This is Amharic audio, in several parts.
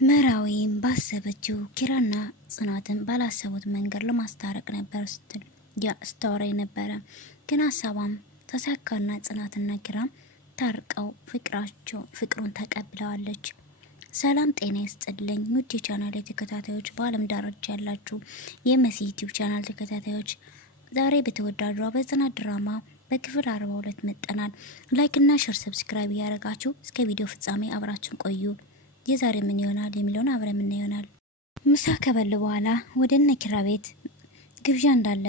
መራዊም ባሰበችው ኪራና ጽናትን ባላሰቡት መንገድ ለማስታረቅ ነበር ስትል ስታወራ ነበረ። ግን ሀሳቧም ተሳካና ጽናትና ኪራም ታርቀው ፍቅሩን ተቀብለዋለች። ሰላም ጤና ይስጥልኝ ውድ የቻናል ተከታታዮች፣ በአለም ዳርቻ ያላችሁ የመሲ ዩቲዩብ ቻናል ተከታታዮች፣ ዛሬ በተወዳጇ በጽናት ድራማ በክፍል 42 መጠናል። ላይክ እና ሼር ሰብስክራይብ ያደረጋችሁ እስከ ቪዲዮ ፍጻሜ አብራችሁን ቆዩ። የዛሬ ምን ይሆናል የሚለውን አብረን ምን ይሆናል። ምሳ ከበሉ በኋላ ወደ እነ ኪራ ቤት ግብዣ እንዳለ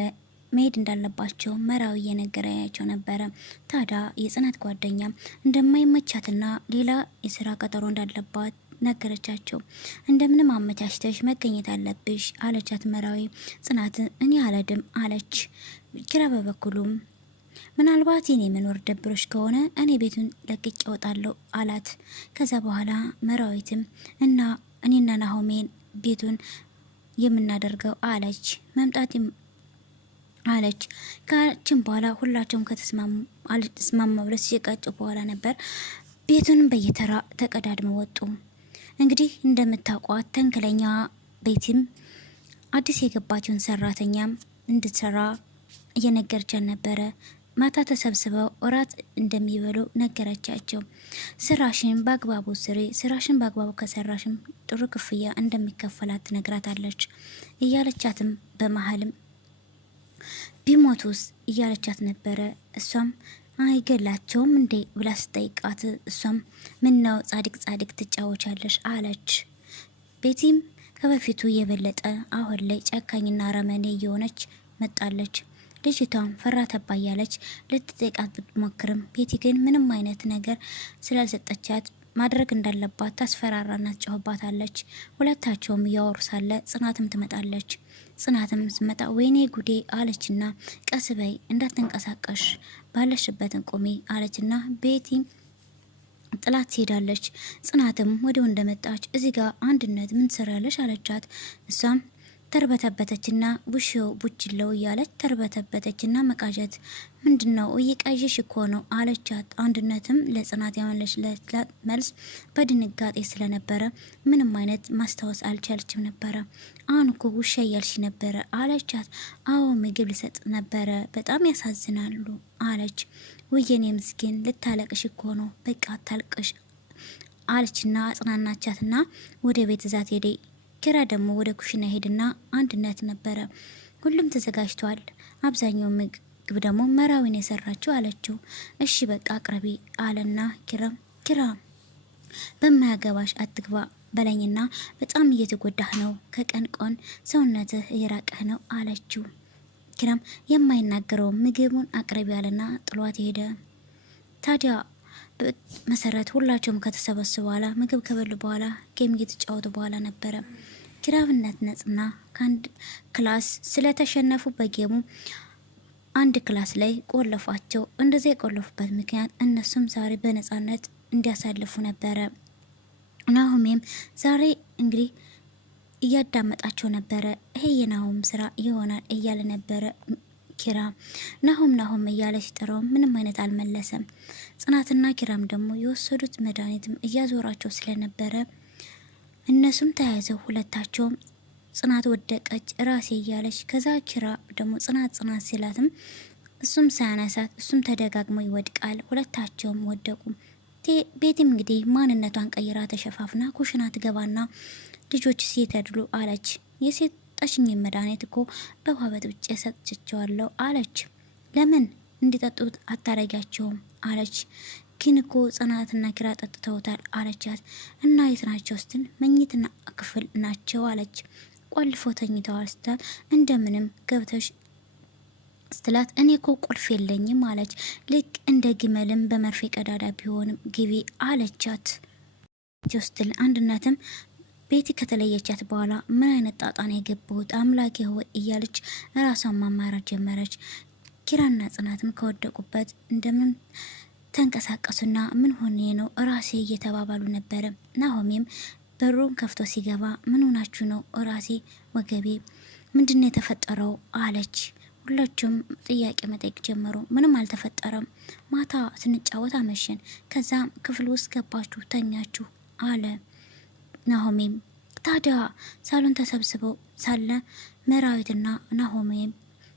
መሄድ እንዳለባቸው መራዊ እየነገረያቸው ነበረ። ታዲያ የጽናት ጓደኛ እንደማይመቻትና ሌላ የስራ ቀጠሮ እንዳለባት ነገረቻቸው። እንደምንም አመቻችተሽ መገኘት አለብሽ አለቻት መራዊ። ጽናት እኔ አልሄድም አለች። ኪራ በበኩሉም ምናልባት የኔ መኖር ደብሮች ከሆነ እኔ ቤቱን ለቅቄ እወጣለሁ አላት። ከዛ በኋላ መራዊትም እና እኔና ናሆሜን ቤቱን የምናደርገው አለች። መምጣትም አለች። ካችን በኋላ ሁላቸውም ከተስማሙ ብለው ሲቀጩ በኋላ ነበር ቤቱን በየተራ ተቀዳድመው ወጡ። እንግዲህ እንደምታውቋት ተንከለኛ ቤትም አዲስ የገባችውን ሰራተኛም እንድትሰራ እየነገረቻት ነበረ። ማታ ተሰብስበው እራት እንደሚበሉ ነገረቻቸው። ስራሽን በአግባቡ ስሪ፣ ስራሽን በአግባቡ ከሰራሽም ጥሩ ክፍያ እንደሚከፈላት ትነግራታለች እያለቻትም በመሀልም ቢሞቱስ እያለቻት ነበረ። እሷም አይገላቸውም እንዴ ብላ ስጠይቃት እሷም ምነው ጻድቅ ትጫወቻለሽ አለች። ቤቲም ከበፊቱ የበለጠ አሁን ላይ ጨካኝና ረመኔ እየሆነች መጣለች። ልጅቷም ፈራ ተባ እያለች ልትጠይቃት ብትሞክርም ቤቲ ግን ምንም አይነት ነገር ስላልሰጠቻት ማድረግ እንዳለባት ታስፈራራና ትጮህባታለች። ሁለታቸውም እያወሩ ሳለ ጽናትም ትመጣለች። ጽናትም ስመጣ ወይኔ ጉዴ አለችና ቀስ በይ እንዳትንቀሳቀሽ ባለሽበትን ቆሜ አለችና ቤቲ ጥላት ትሄዳለች። ጽናትም ወዲያው እንደመጣች እዚህ ጋር አንድነት ምን ትሰራለች አለቻት። እሷም ተርበተበተችና ቡሽው ቡችለው እያለች ተርበተበተችና መቃዠት ምንድነው እየቃዠሽ እኮ ነው አለቻት። አንድነትም ለጽናት ያመለችለት መልስ በድንጋጤ ስለነበረ ምንም አይነት ማስታወስ አልቻለችም ነበረ። አሁን እኮ ውሻ እያልሽ ነበረ አለቻት። አዎ ምግብ ልሰጥ ነበረ፣ በጣም ያሳዝናሉ አለች። ውየኔ ምስኪን ልታለቅሽ እኮ ነው፣ በቃ ታልቅሽ አለችና አጽናናቻትና ወደ ቤት ዛት ሄደ። ኪራ ደግሞ ወደ ኩሽና ሄድና አንድነት ነበረ ሁሉም ተዘጋጅቷል፣ አብዛኛው ምግብ ደግሞ መራዊን የሰራችው አለችው። እሺ በቃ አቅርቢ አለና ኪራ በማያገባሽ አትግባ በለኝና በጣም እየተጎዳህ ነው፣ ከቀን ቆን ሰውነትህ እየራቀህ ነው አለችው። ኪራም የማይናገረው ምግቡን አቅርቢ አለና ጥሏት ሄደ። ታዲያ መሰረት ሁላቸውም ከተሰበሰቡ በኋላ ምግብ ከበሉ በኋላ ጌም እየተጫወቱ በኋላ ነበረ ኪራብነት ነጽና ከአንድ ክላስ ስለተሸነፉ በጌሙ አንድ ክላስ ላይ ቆለፏቸው። እንደዚህ የቆለፉበት ምክንያት እነሱም ዛሬ በነጻነት እንዲያሳልፉ ነበረ። ናሆሜም ዛሬ እንግዲህ እያዳመጣቸው ነበረ። ይሄ የናሆም ስራ ይሆናል እያለ ነበረ ኪራ። ናሆም እያለ ሲጠራው ምንም አይነት አልመለሰም። ጽናትና ኪራም ደግሞ የወሰዱት መድኃኒትም እያዞራቸው ስለነበረ እነሱም ተያይዘው ሁለታቸውም ጽናት ወደቀች ራሴ እያለች ከዛ ኪራ ደግሞ ጽናት ሲላትም እሱም ሳያነሳት እሱም ተደጋግሞ ይወድቃል። ሁለታቸውም ወደቁ። ቤትም እንግዲህ ማንነቷን ቀይራ ተሸፋፍና ኩሽና ትገባና ልጆች ሴት ያድሉ አለች። የሴት ጠሽኝ መድኃኒት እኮ በውሃ በጥብጬ ሰጥቻቸዋለሁ አለች። ለምን እንዲጠጡት አታረጊያቸውም አለች። ግን እኮ ጽናትና ኪራ ጠጥተውታል አለቻት። እና የት ናቸው ስትል መኝትና ክፍል ናቸው አለች። ቆልፎ ተኝተዋል ስትላት እንደምንም ገብተሽ ስትላት እኔ እኮ ቁልፍ የለኝም አለች። ልክ እንደ ግመልም በመርፌ ቀዳዳ ቢሆንም ግቢ አለቻት ስትል አንድነትም ቤቲ ከተለየቻት በኋላ ምን አይነት ጣጣን የገባሁት አምላኬ ሆይ እያለች ራሷን ማማራት ጀመረች። ኪራና ጽናትም ከወደቁበት እንደምን ተንቀሳቀሱና ምን ሆኔ ነው ራሴ እየተባባሉ ነበረ። ናሆሜም በሩን ከፍቶ ሲገባ ምን ሆናችሁ ነው ራሴ ወገቤ ምንድነው የተፈጠረው አለች። ሁላችሁም ጥያቄ መጠየቅ ጀመሩ። ምንም አልተፈጠረም፣ ማታ ስንጫወት አመሸን፣ ከዛ ክፍል ውስጥ ገባችሁ ተኛችሁ አለ ናሆሜም ታዲያ ሳሎን ተሰብስበው ሳለ መራዊትና ናሆሜም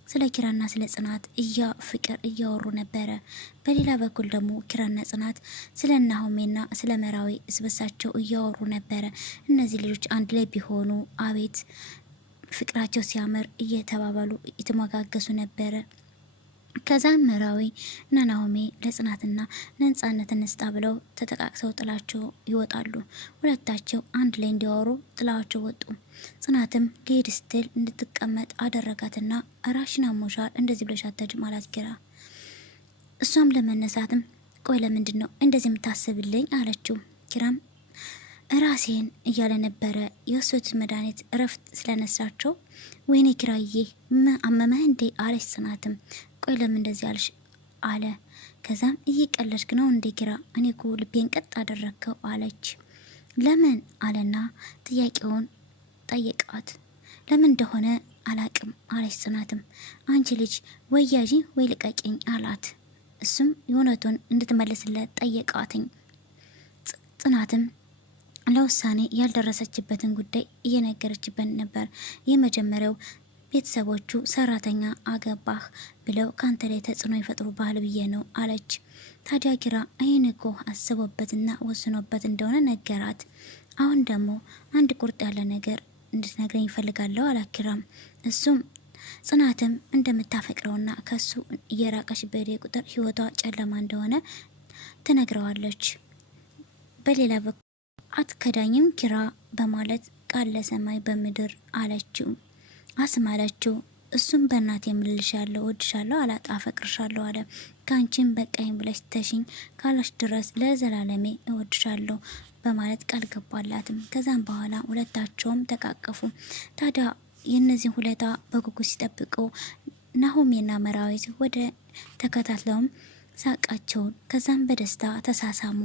ስለ ኪራና ስለ ጽናት ፍቅር እያወሩ ነበረ። በሌላ በኩል ደግሞ ኪራና ጽናት ስለ ናሆሜና ስለ መራዊ እስበሳቸው እያወሩ ነበረ። እነዚህ ልጆች አንድ ላይ ቢሆኑ አቤት ፍቅራቸው ሲያምር እየተባባሉ እየተሞጋገሱ ነበረ። ከዛም መራዊ እና ናሆሜ ለጽናትና ለነጻነት እንስጣ ብለው ተጠቃቅሰው ጥላቸው ይወጣሉ። ሁለታቸው አንድ ላይ እንዲያወሩ ጥላቸው ወጡ። ጽናትም ልሄድ ስትል እንድትቀመጥ አደረጋትና ራሽን አሞሻል እንደዚህ ብለሽ አትሄጂም አላት ኪራ። እሷም ለመነሳትም ቆይ ለምንድን ነው እንደዚህ የምታስብልኝ አለችው። ኪራም ራሴን እያለ ነበረ የወሰዱት መድኃኒት እረፍት ስለነሳቸው። ወይኔ ኪራዬ አመመህ እንዴ አለች ጽናትም ቆይ ለምን እንደዚህ አልሽ አለ። ከዛም እየቀለድክ ነው እንዴ ኪራ? እኔ እኮ ልቤን ቀጥ አደረግከው አለች። ለምን አለና ጥያቄውን ጠየቃት። ለምን እንደሆነ አላቅም አለች ጽናትም። አንቺ ልጅ ወይ ያዢ ወይ ልቀቂኝ አላት። እሱም የእውነቱን እንድትመልስለት ጠየቃትኝ። ጽናትም ለውሳኔ ያልደረሰችበትን ጉዳይ እየነገረችበት ነበር። የመጀመሪያው ቤተሰቦቹ ሰራተኛ አገባህ ብለው ካንተ ላይ ተጽዕኖ ይፈጥሩብሃል ብዬ ነው አለች። ታዲያ ኪራ ይህን እኮ አስቦበትና ወስኖበት እንደሆነ ነገራት። አሁን ደግሞ አንድ ቁርጥ ያለ ነገር እንድትነግረኝ ይፈልጋለሁ አላት ኪራም። እሱም ጽናትም እንደምታፈቅረውና ከሱ እየራቀች በሄደ ቁጥር ህይወቷ ጨለማ እንደሆነ ትነግረዋለች። በሌላ በኩል አትከዳኝም ኪራ በማለት ቃል ለሰማይ በምድር አለችው። አስማለችው። እሱም በእናት የምልልሻለሁ ወድሻለሁ አላት። አፈቅርሻለሁ አለ። ካንቺን በቃኝ ብለሽ ተሽኝ ካላሽ ድረስ ለዘላለሜ እወድሻለሁ በማለት ቃል ገባላትም። ከዛም በኋላ ሁለታቸውም ተቃቀፉ። ታዲያ የእነዚህ ሁለታ በጉጉት ሲጠብቁ ናሆሜና መራዊት ወደ ተከታትለውም ሳቃቸውን ከዛም በደስታ ተሳሳሙ።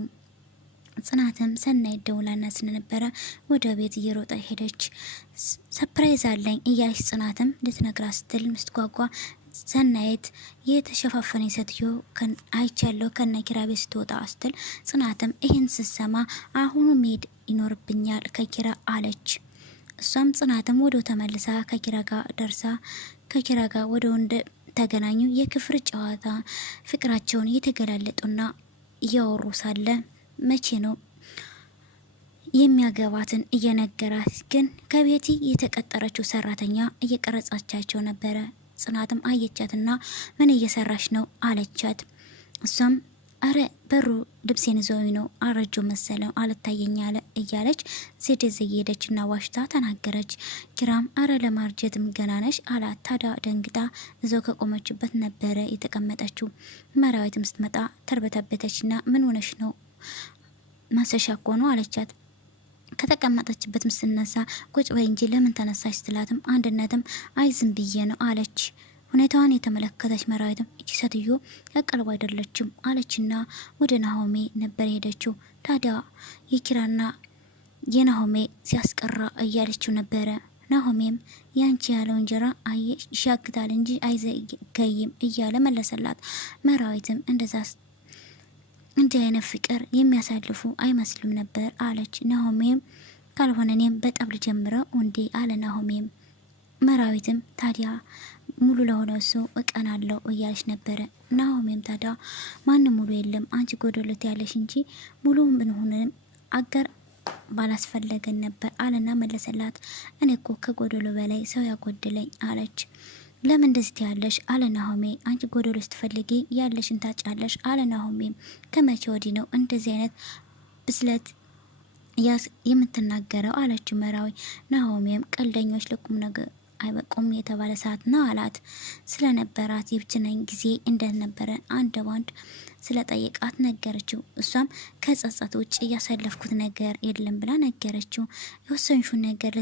ጽናትም ሰናይት ደውላና ስለነበረ ወደ ቤት እየሮጠ ሄደች። ሰፕራይዝ አለኝ እያለች ጽናትም ልትነግራት ስትል ምስትጓጓ ሰናይት የተሸፋፈነ ሴትዮ አይቻለሁ ከነ ኪራ ቤት ስትወጣ ስትል ጽናትም ይህን ስትሰማ አሁኑ መሄድ ይኖርብኛል ከኪራ አለች። እሷም ጽናትም ወደ ተመልሳ ከኪራ ጋር ደርሳ ከኪራ ጋር ወደ ወንድ ተገናኙ። የክፍር ጨዋታ ፍቅራቸውን እየተገላለጡና እያወሩ ሳለ መቼ ነው የሚያገባትን እየነገራት ግን ከቤቲ የተቀጠረችው ሰራተኛ እየቀረጻቻቸው ነበረ። ጽናትም አየቻትና ምን እየሰራሽ ነው አለቻት። እሷም አረ በሩ ልብሴን ይዘውኝ ነው አረጆ መሰለው አልታየኝ አለ እያለች ሴደዝ እየሄደችና ዋሽታ ተናገረች። ኪራም አረ ለማርጀትም ገና ነሽ አላት። ታዲያ ደንግጣ እዛው ከቆመችበት ነበረ የተቀመጠችው። መራዊትም ስትመጣ ተርበተበተችና ምን ሆነሽ ነው ማሰሻ እኮ ነው አለቻት። ከተቀመጠችበትም ስነሳ ቁጭ በይ እንጂ ለምን ተነሳሽ ስትላትም አንድነትም አይ ዝም ብዬ ነው አለች። ሁኔታዋን የተመለከተች መራዊትም እቺ ሴትዮ ከቀልብ አይደለችም አለችና ወደ ናሆሜ ነበር ሄደችው። ታዲያ የኪራና የናሆሜ ሲያስቀራ እያለችው ነበረ። ናሆሜም ያንቺ ያለው እንጀራ ይሻግታል እንጂ አይዘገይም እያለ መለሰላት። መራዊትም እንደዛ እንዲህ አይነት ፍቅር የሚያሳልፉ አይመስልም ነበር አለች። ናሆሜም ካልሆነ እኔም በጣም ልጀምረው እንዴ አለ ናሆሜም። መራዊትም ታዲያ ሙሉ ለሆነ እሱ እቀናለሁ እያለች ነበረ። ናሆሜም ታዲያ ማንም ሙሉ የለም አንቺ ጎደሎት ያለሽ እንጂ ሙሉ ብንሆንም አገር ባላስፈለገን ነበር አለና መለሰላት። እኔ እኮ ከጎደሎ በላይ ሰው ያጎደለኝ አለች። ለምን እንደዚህ ያለሽ አለ ናሆሜ። አንቺ ጎደሎ ስትፈልጊ ያለሽን ታጫለሽ አለ ናሆሜም። ከመቼ ወዲህ ነው እንደዚህ አይነት ብስለት የምትናገረው አለችው መራዊ። ናሆሜም ቀልደኞች ለቁም ነገር አይበቁም የተባለ ሰዓት ነው አላት። ስለነበራት የብቸኛኝ ጊዜ እንደነበረ አንድ ባንድ ስለጠየቃት ነገረችው። እሷም ከጸጸት ውጭ ያሳለፍኩት ነገር የለም ብላ ነገረችው። የወሰንሹን ነገር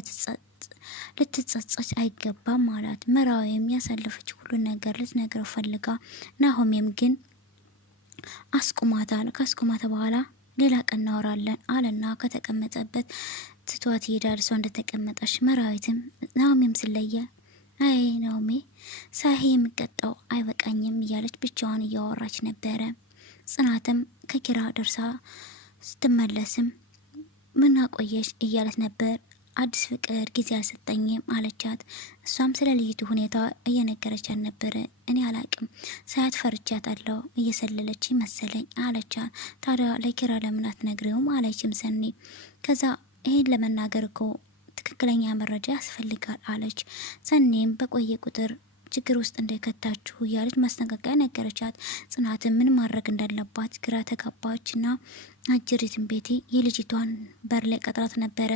ልትጸጸች አይገባም ማለት። መራዊም ያሳለፈች ሁሉ ነገር ልትነግረው ፈልጋ ናሆሜም ግን አስቁማታል። ካስቁማተ በኋላ ሌላ ቀን እናወራለን አለና ከተቀመጠበት ትቷት ይሄዳል። እሷ እንደተቀመጠች መራዊትም ናሆሜም ስለየ አይ ናሆሜ ሳሄ የሚቀጣው አይበቃኝም እያለች ብቻዋን እያወራች ነበረ። ጽናትም ከኪራ ደርሳ ስትመለስም ምን አቆየሽ እያለት ነበር። አዲስ ፍቅር ጊዜ አልሰጠኝም አለቻት። እሷም ስለ ልጅቱ ሁኔታ እየነገረቻት ነበረ። እኔ አላቅም ሳያት ፈርቻታለሁ እየሰለለች መሰለኝ አለቻት። ታዲያ ለኪራ ለምን አትነግሪውም አለችም ሰኒ። ከዛ ይሄን ለመናገር እኮ ትክክለኛ መረጃ ያስፈልጋል አለች። ሰኒም በቆየ ቁጥር ችግር ውስጥ እንደከታችሁ እያለች ማስጠንቀቂያ ነገረቻት። ጽናትን ምን ማድረግ እንዳለባት ግራ ተጋባችና አጅሪትን ቤቲ የልጅቷን በር ላይ ቀጥራት ነበረ።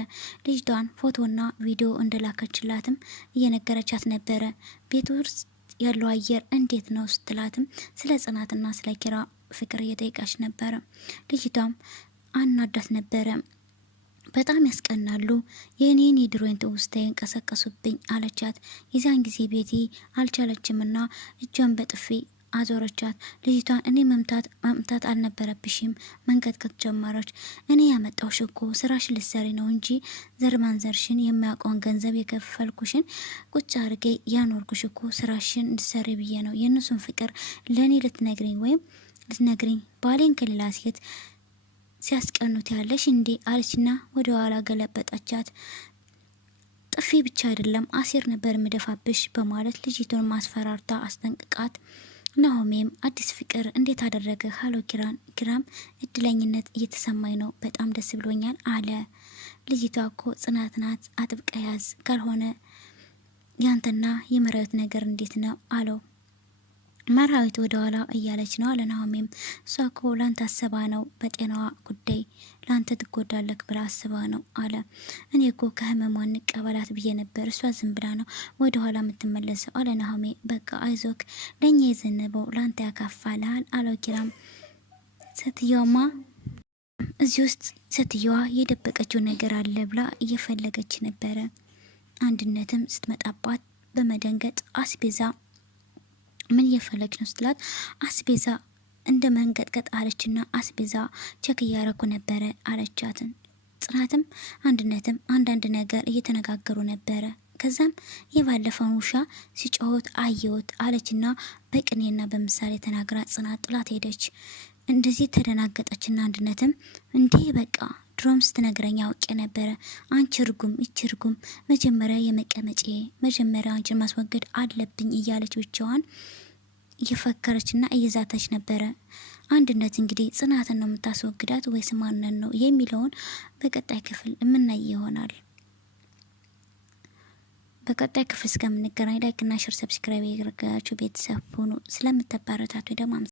ልጅቷን ፎቶና ቪዲዮ እንደላከችላትም እየነገረቻት ነበረ። ቤት ውስጥ ያለው አየር እንዴት ነው ስትላትም ስለ ጽናትና ስለ ኪራ ፍቅር እየጠየቃች ነበረ። ልጅቷም አናዳት ነበረ። በጣም ያስቀናሉ፣ የኔን የድሮን ትውስታ እንቀሰቀሱብኝ አለቻት። የዛን ጊዜ ቤቲ አልቻለችምና እጇን በጥፊ አዞረቻት። ልጅቷን እኔ መምታት አልነበረብሽም መንቀጥቀጥ ጀመረች። እኔ ያመጣው ሽኮ ስራሽ ልሰሪ ነው እንጂ ዘር ማንዘርሽን የሚያውቀውን ገንዘብ የከፈልኩሽን ቁጭ አርጌ ያኖርኩሽ እኮ ስራሽን እንድሰሪ ብዬ ነው። የእነሱን ፍቅር ለእኔ ልትነግሪኝ ወይም ልትነግሪኝ ባሌን ከሌላ ሴት ሲያስቀኑት ያለሽ እንዴ አለችና ወደ ኋላ ገለበጠቻት። ጥፊ ብቻ አይደለም አሲር ነበር ምደፋብሽ በማለት ልጅቱን ማስፈራርታ አስጠንቅቃት። ናሆሜም አዲስ ፍቅር እንዴት አደረገ? ሀሎ ኪራም እድለኝነት እየተሰማኝ ነው፣ በጣም ደስ ብሎኛል አለ። ልጅቷ እኮ ጽናት ናት፣ አጥብቀ ያዝ፣ ካልሆነ ያንተና የመራዊት ነገር እንዴት ነው አለው። መራዊት ወደ ኋላ እያለች ነው አለ ናሆሜም። እሷ እኮ ላንተ አስባ ነው፣ በጤናዋ ጉዳይ ላንተ ትጎዳለክ ብላ አስባ ነው አለ። እኔ እኮ ከህመሟ እንቀበላት ብዬ ነበር፣ እሷ ዝም ብላ ነው ወደ ኋላ የምትመለሰው አለ ናሆሜ። በቃ አይዞክ፣ ለእኛ የዘነበው ላንተ ያካፋልሃል አለው ኪራም። ሴትየዋማ እዚህ ውስጥ ሴትየዋ የደበቀችው ነገር አለ ብላ እየፈለገች ነበረ። አንድነትም ስትመጣባት በመደንገጥ አስቤዛ ምን እየፈለግሽ ነው ስትላት አስቤዛ እንደ መንገጥቀጥ አለችና አስቤዛ ቸክ እያረኩ ነበረ አለቻትን። ጽናትም አንድነትም አንዳንድ ነገር እየተነጋገሩ ነበረ። ከዛም የባለፈውን ውሻ ሲጮሆት አየሁት አለችና በቅኔና በምሳሌ ተናግራ ጽናት ጥላት ሄደች። እንደዚህ ተደናገጠችና አንድነትም እንዴ በቃ ድሮም ስትነግረኝ አውቄ ነበረ። አንቺ እርጉም ይቺ እርጉም መጀመሪያ የመቀመጬ መጀመሪያ አንቺን ማስወገድ አለብኝ እያለች ብቻዋን እየፈከረችና እየዛተች ነበረ። አንድነት እንግዲህ ጽናትን ነው የምታስወግዳት ወይስ ማንን ነው የሚለውን በቀጣይ ክፍል የምናይ ይሆናል። በቀጣይ ክፍል እስከምንገናኝ ላይክ እና ሼር ሰብስክራይብ ያደርጋችሁ ቤተሰብ ሁኑ። ስለምትባረታቱ ደግሞ